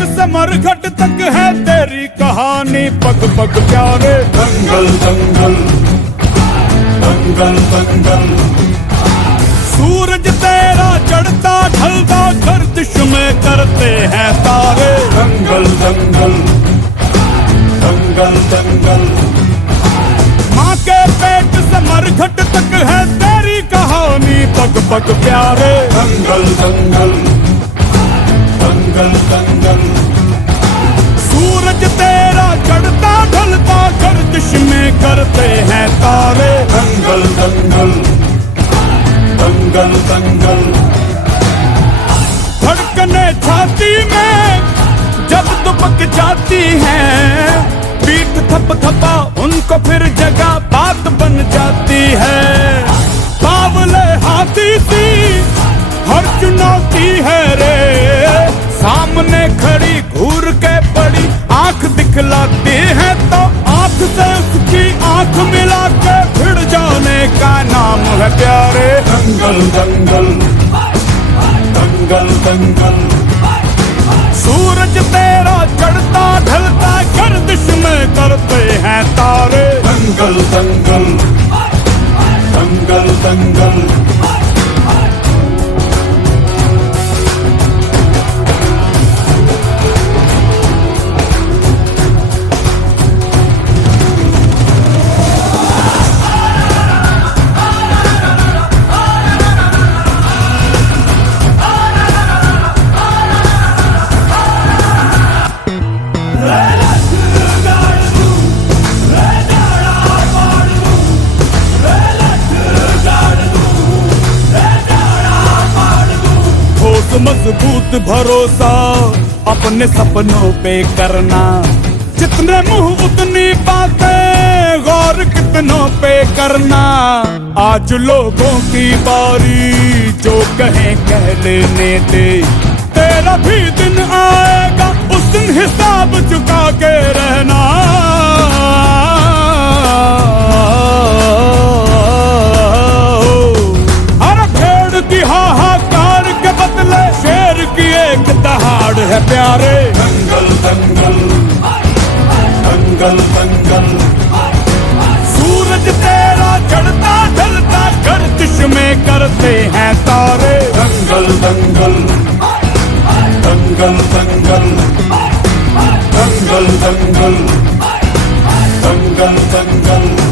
पेट से मरघट तक है तेरी कहानी, पग पग प्यारे। दंगल दंगल दंगल दंगल, सूरज तेरा चढ़ता ढलता गर्दिश में करते हैं तारे। दंगल दंगल दंगल दंगल, माँ के पेट से मरघट तक है तेरी कहानी, पग पग प्यारे। दंगल दंगल दंगल दंगल, सूरज तेरा चढ़ता ढलता गर्दिश में करते हैं तारे। दंगल दंगल दंगल दंगल, धड़कने छाती में जब दुबक जाती है, पीठ थप थपा उनको फिर जगह बात बन जाती है। बावले हाथी सी हर चुनौती है रे, सामने खड़ी घूर के बड़ी आंख दिखलाती है, तो आंख से उसकी आंख मिला के भिड़ जाने का नाम है प्यारे। दंगल दंगल दंगल दंगल, सूरज तेरा चढ़ता ढलता गर्दिश में करते हैं तारे। दंगल दंगल दंगल दंगल, मजबूत भरोसा अपने सपनों पे करना, जितने मुंह उतनी बातें, गौर कितनों पे करना। आज लोगों की बारी, जो कहें कह लेने दे, तेरा भी दिन आएगा उस दिन हिसाब चुका के रहना। हर भेड़ की हाहाकार के बदले शेर की एक दहाड़ है प्यारे। दंगल दंगल दंगल दंगल, सूरज तेरा चढ़ता ढलता गर्दिश में करते हैं तारे। दंगल दंगल दंगल दंगल दंगल दंगल दंगल दंगल।